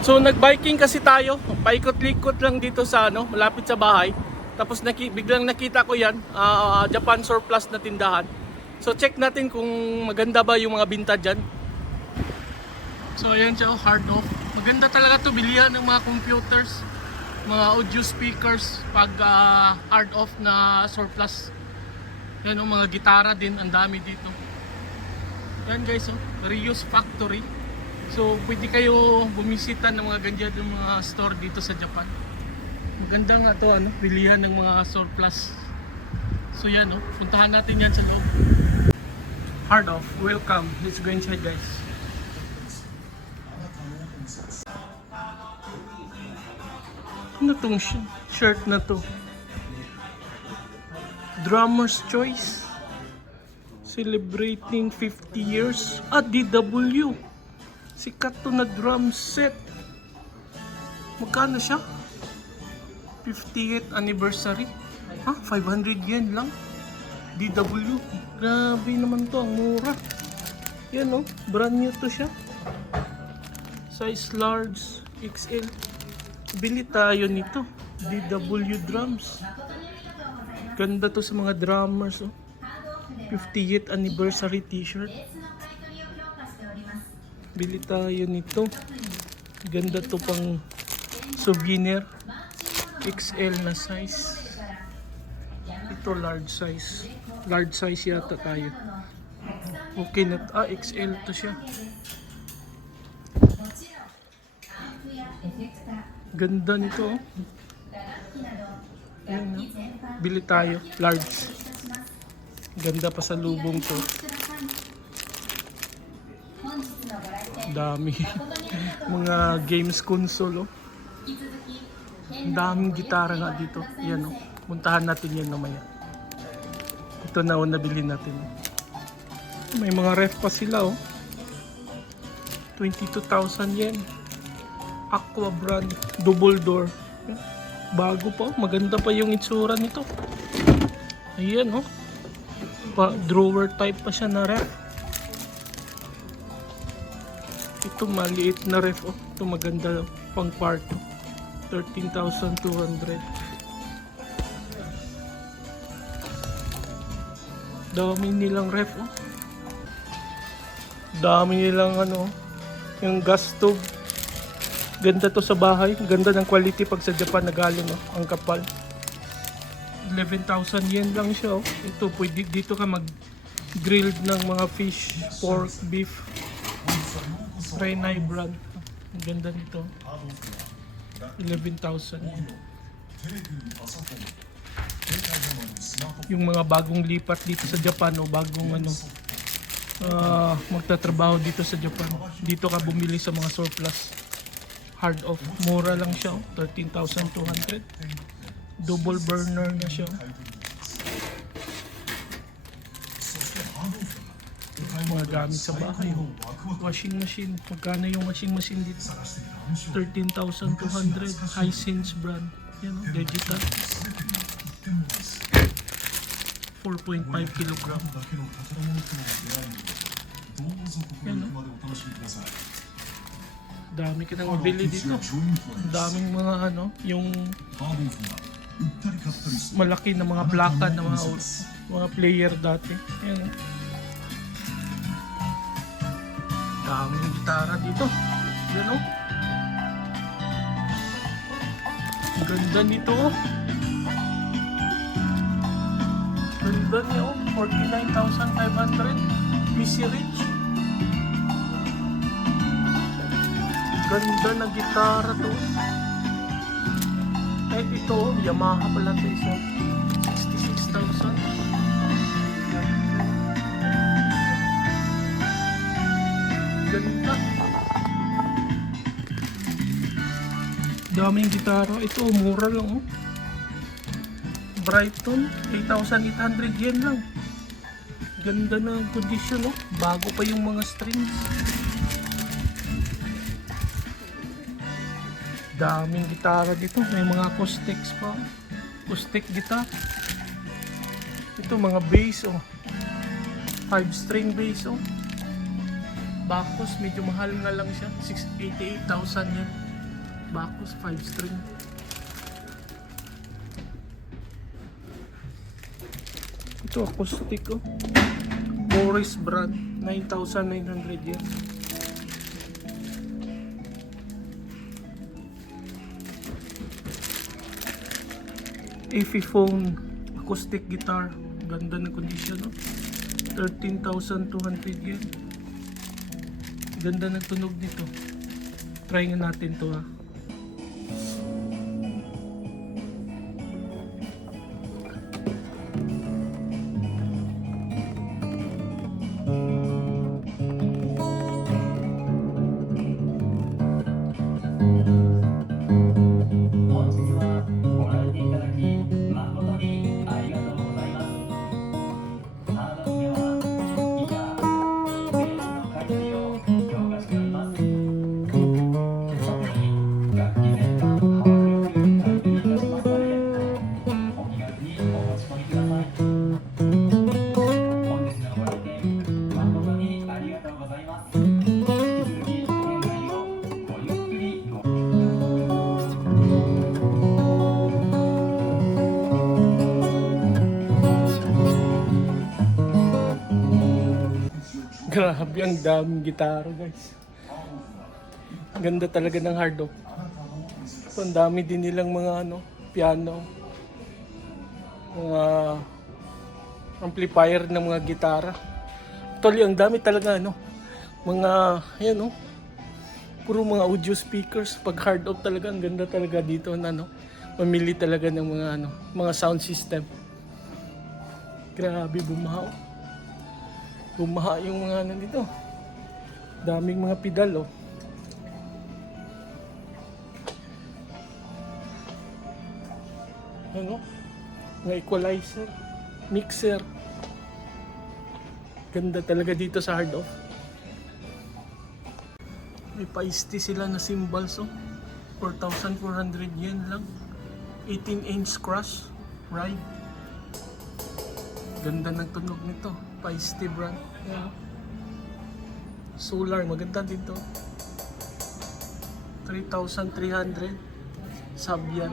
So nag-biking kasi tayo, paikot-likot lang dito sa malapit sa bahay. Tapos biglang nakita ko 'yan, Japan surplus na tindahan. So check natin kung maganda ba yung mga binta diyan. So ayan siya, hard off. Maganda talaga 'to, bilihan ng mga computers, mga audio speakers pag hard off na surplus. Yan mga gitara din, ang dami dito. Yan guys, reuse factory. So pwede kayo bumisita ng mga ganyan ng mga store dito sa Japan. Maganda nga to, bilihan ng mga surplus. So yan, puntahan natin yan sa loob. Hard off, welcome. Let's go inside guys. Ano tong shirt na to? Drummer's Choice, celebrating 50 years. DW, sikat to na drum set. Magkano siya? 50th anniversary. 500 yen lang. DW, grabe naman to, ang mura. Yan brand new to siya. Size large, XL. Bili tayo nito. DW drums. Ganda to sa mga drummers. 50th anniversary t-shirt. Bili tayo nito. Ganda to pang souvenir. XL na size. Ito large size. Large size yata tayo. Okay na. XL to siya. Ganda nito. Ayan, bili tayo. Large. Ganda pa sa lubong to. Dami. Mga games console. Ang daming gitara nga dito. Yan puntahan natin yan namaya. Ito na nabili natin. May mga ref pa sila 22,000 yen. Aqua brand, double door. Bago pa, maganda pa yung itsura nito. Ayan drawer type pa siya na ref. Ito maliit na ref Ito maganda pang kwarto. 13,200. Dami nilang ref Dami nilang yung gas stove. Ganda to sa bahay. Ganda ng quality pag sa Japan na galing ang kapal. 11,000 yen lang siya Ito pwede dito ka mag-grilled ng mga fish, pork, beef. Renai brand. Ang ganda nito. 11,000 yen. Yung mga bagong lipat dito sa Japan bagong magtatrabaho dito sa Japan. Dito ka bumili sa mga surplus. Hard off. Mura lang siya 13,200. Double burner na siya. Mga gamit sa bahay. Washing machine. Magkano yung washing machine dito? 13,200. Hisense brand. Yan digital. 4.5 kilogram. Yan dami ka nang mabili dito. Daming mga yung malaki na mga plaka na mga player dati. Yan daming gitara dito. Yan ganda nito Ganda niya 49,500. Missy Rich. Ganda na gitara to. Ito, Yamaha pala to isa. 66,000. Ganda. Daming gitara. Ito, mura lang Brighton, 8,800 yen lang. Ganda na condition Bago pa yung mga strings. Daming gitara dito. May mga acoustics pa. Acoustic guitar. Ito mga bass 5-string bass Bacchus, medyo mahal na lang siya. 88,000 yan. Bacchus 5 string. Ito acoustic oh. Boris brand, 9,900 yen. Epiphone acoustic guitar, ganda ng condition no? 13,200 yen. Ganda ng tunog nito. Try nga natin to ha. Grabe, ang daming gitara guys. Ganda talaga ng hard oak. So, ang dami din nilang mga piano. Mga amplifier ng mga gitara. Actually, ang dami talaga mga puro mga audio speakers. Pag hard oak talaga, ang ganda talaga dito na mamili talaga ng mga sound system. Grabe, bumaha yung mga dito. Daming mga pedal oh. Mga equalizer, mixer. Ganda talaga dito sa hard oak. May pa-isti sila na cymbals oh. 4,400 yen lang. 18-inch crush ride. Ganda ng tunog nito. Pa-isti brand. Yeah. Solar, maganda dito. 3,300. Sabyan.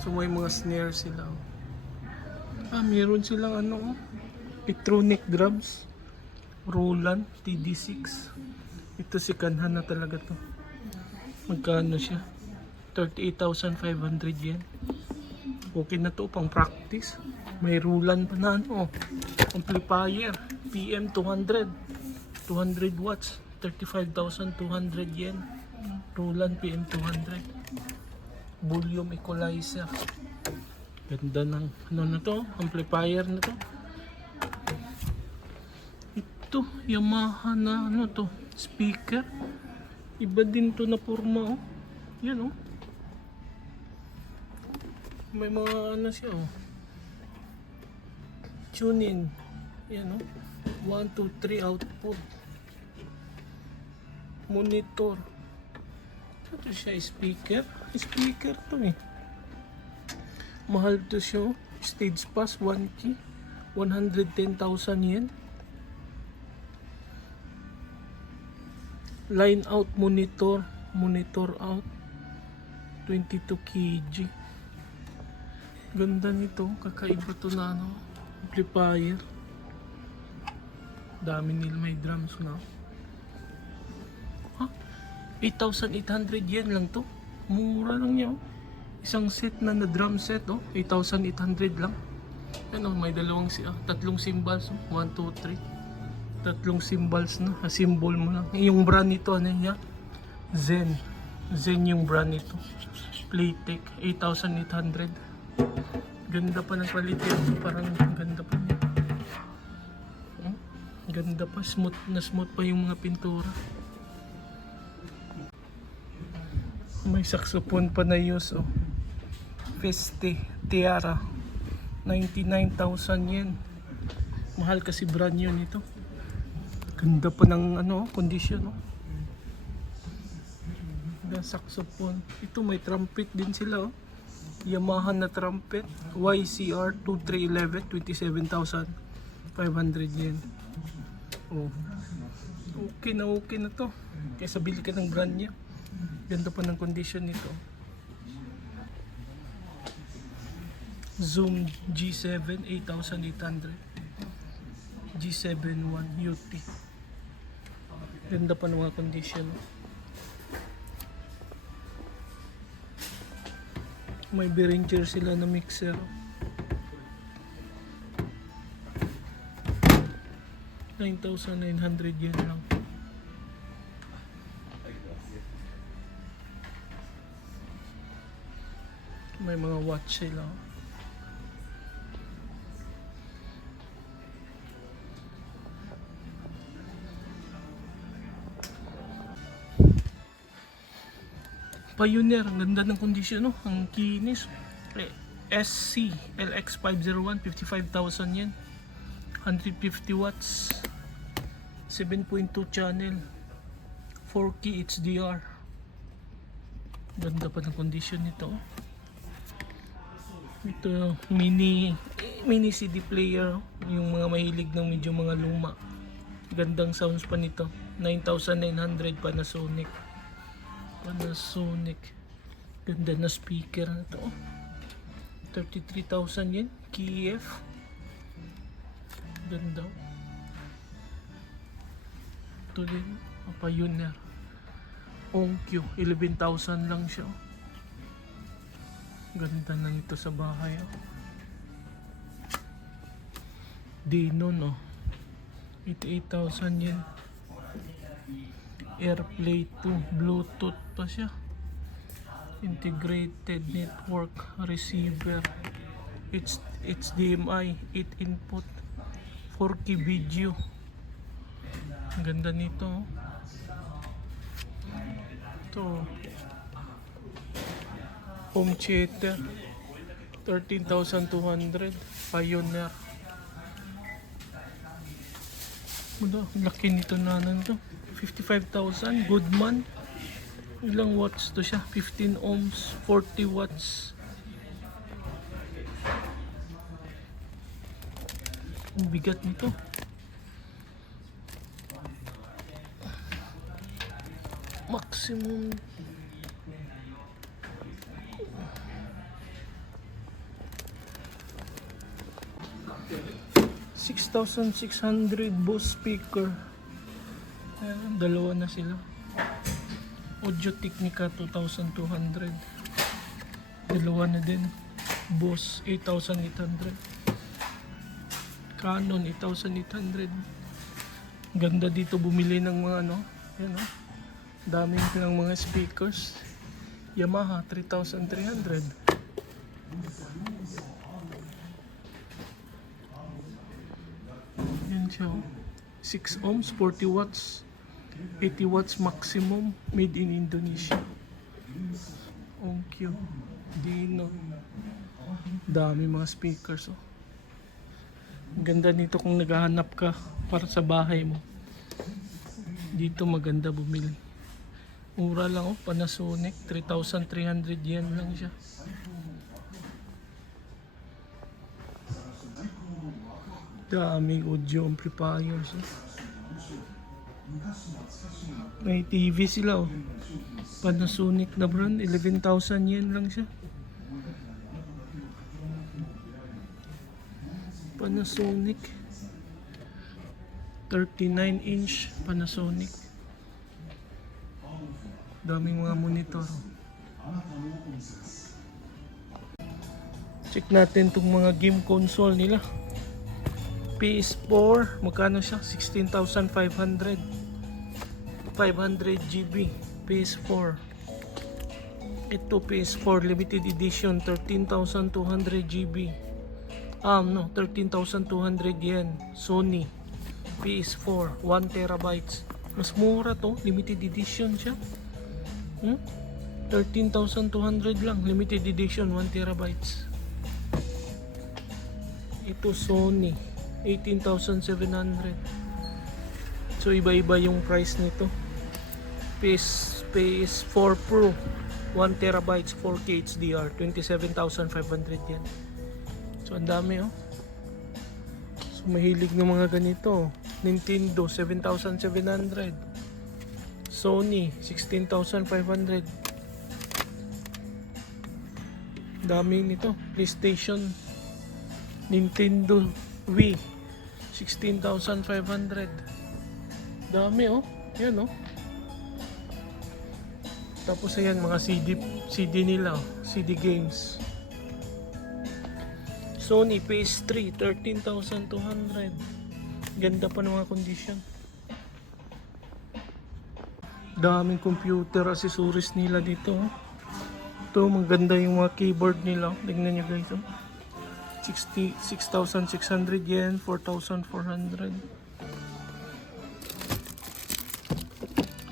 So may mga snare sila. Meron silang electronic drums. Roland TD6. Ito si kanhan na talaga to. Magkano siya? 38,500 yen. Okay na to pang practice. May Roland pa na amplifier PM200 200 watts 35,200 yen. Roland PM200 volume equalizer. Ganda ng na to, amplifier na to. Ito Yamaha na to, speaker. Iba din to na forma oh. Yan oh. May mga siya oh. Tune in. Yan oh. 1, 2, 3 output. Monitor. Ito siya speaker. Speaker to eh. Mahal to siya. Stage pass 1 key. 110,000 yen. Line out monitor. Monitor out. 22 kg. Ganda nito. Kakaiba to na amplifier. Dami nila may drums na. 8,800 yen lang to. Mura lang niya. Isang set na drum set 8,800 lang. May tatlong cymbals 1, 2, 3. Tatlong cymbals na. Symbol mo lang. Yung brand nito niya? Zen. Zen yung brand nito. Playtech 8,800. Ganda pa ng quality. Parang ganda pa niya. Ganda pa. Smooth pa yung mga pintura. May saxophone pa na use Feste Tiara 99,000 yen. Mahal kasi brand yun ito. Ganda pa ng condition Ganda saxophone. Ito may trumpet din sila Yamaha na trumpet YCR 2311 27,500 yen. Okay na to. Kaysa bili ka ng brand niya. Ganda pa ng condition nito. Zoom G7 8800 G7 1 UT. Ganda pa ng mga condition. May Behringer sila na mixer. 9,900 yen lang. May mga watch sila. Pioneer, ang ganda ng kondisyon, no? Ang kinis. SC LX501, 55,000 yen. 150 watts. 7.2 channel. 4K HDR. Ganda pa ng kondisyon nito. Ito, mini CD player. Yung mga mahilig ng medyo mga luma. Gandang sounds pa nito. 9,900 Panasonic. Ganda na speaker na to. 33,000 yen. Kiev. Ganda. Ito din. Pioneer. Onkyo. 11,000 lang siya. Ganda na ito sa bahay. Denon, 88,000 yen. AirPlay 2, Bluetooth pa siya. Integrated network receiver. HDMI 8 input. 4K video. Ang ganda nito. Ito. Home theater. 13,200. Pioneer. Laki nito nanan to. 55,000. Goodman. Ilang watts to siya? 15 ohms. 40 watts. Ang bigat nito. Maximum. $6,600 Bose speaker. Ayan, dalawa na sila. Audio Technica 2,200. Dalawa na din. Bose 8,800. Canon 8,800. Ganda dito bumili ng mga yan daming ng mga speakers. Yamaha 3,300. Yan siya. 6 ohms, 40 watts. 80 watts maximum, made in Indonesia. Onkyo, Dino. Dami mga speakers. Ang ganda nito kung naghahanap ka para sa bahay mo. Dito maganda bumili. Mura lang Panasonic, 3,300 yen lang siya. Daming audio amplifiers. May TV sila Panasonic na brand, 11,000 yen lang siya. Panasonic 39-inch Panasonic. Daming mga monitor. Check natin itong mga game console nila. PS4, magkano siya? 16,500. 500 GB PS4. Ito PS4 limited edition 13,200 GB. 13,200 yen. Sony PS4 1 terabytes. Mas mura to, limited edition siya. 13,200 lang, limited edition 1 terabytes. Ito Sony 18,700. So iba-iba yung price nito. PS4 Pro 1 terabytes 4K HDR 27,500 yan. So ang dami So mahilig ng mga ganito. Nintendo 7,700. Sony 16,500. Dami nito. PlayStation, Nintendo Wii 16,500. Dami oh. Yan oh. Tapos ayan mga CD nila, CD games. Sony PS3 13,200. Ganda pa ng mga condition. Daming computer accessories nila dito. Ito maganda yung mga keyboard nila. Tingnan nyo guys. 6,600 yen, 4,400.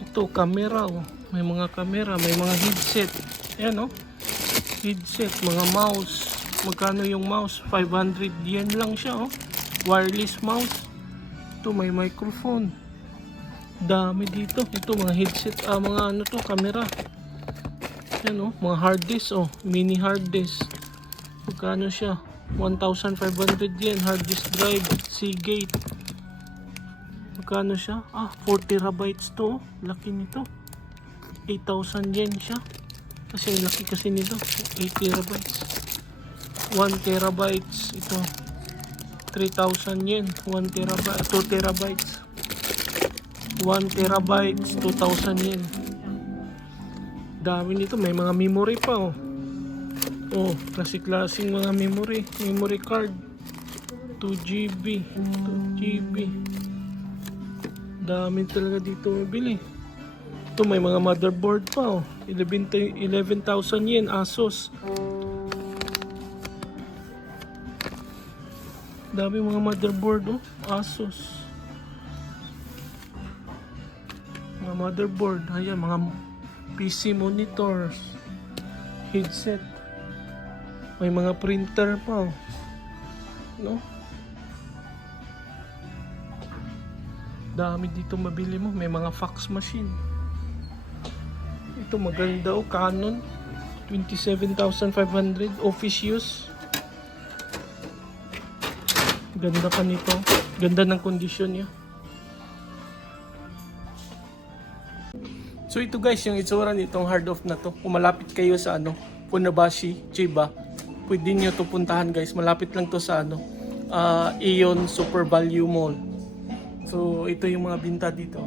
Ito camera oh. May mga camera, may mga headset. Ayan oh. Headset, mga mouse. Magkano yung mouse? 500 yen lang siya oh. Wireless mouse. Ito may microphone. Dami dito. Ito mga headset, mga ano to, camera. Ayan oh, mga hard disk oh, mini hard disk. Magkano siya? 1,500 yen. Hard disk drive, Seagate. Magkano siya? 4 terabytes to. Laki nito. 8,000 yen siya. Kasi laki kasi nito. 8 terabytes. 1 terabytes. Ito. 3,000 yen. 1 terabyte. 2 terabytes. 1 terabytes. 2,000 yen. Dami nito. May mga memory pa oh. Oh, klaseng mga memory. Memory card. 2GB. 2GB. Dami talaga dito mabili. Ito may mga motherboard pa oh. 11,000 yen Asus. Dami mga motherboard oh. Asus. Mga motherboard. Ayan mga PC monitors. Headset. May mga printer pa oh. No? Dami dito mabili mo. May mga fax machine. Ito maganda oh, Canon 27,500 office use. Ganda pa nito. Ganda ng kondisyon niya. So ito guys, yung itsura nitong hard off na to. Kung malapit kayo sa Funabashi, Chiba, pwede nyo to puntahan guys. Malapit lang to sa Aeon Super Value Mall. So ito yung mga binta dito.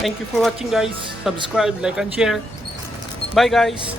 Thank you for watching guys. Subscribe, like, and share. Bye guys.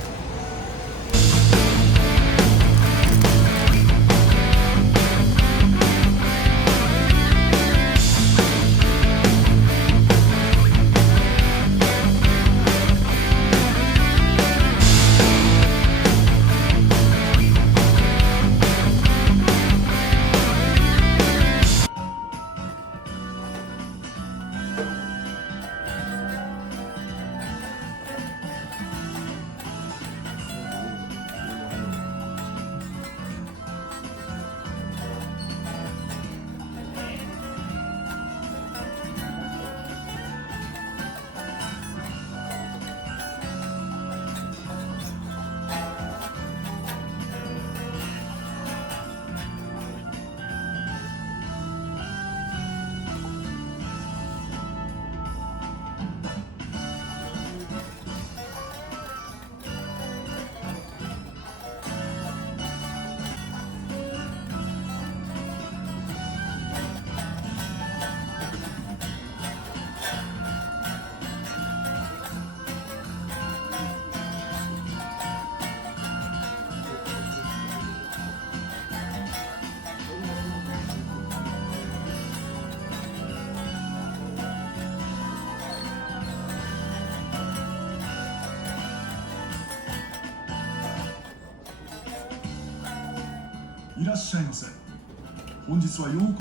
onde sua Yoko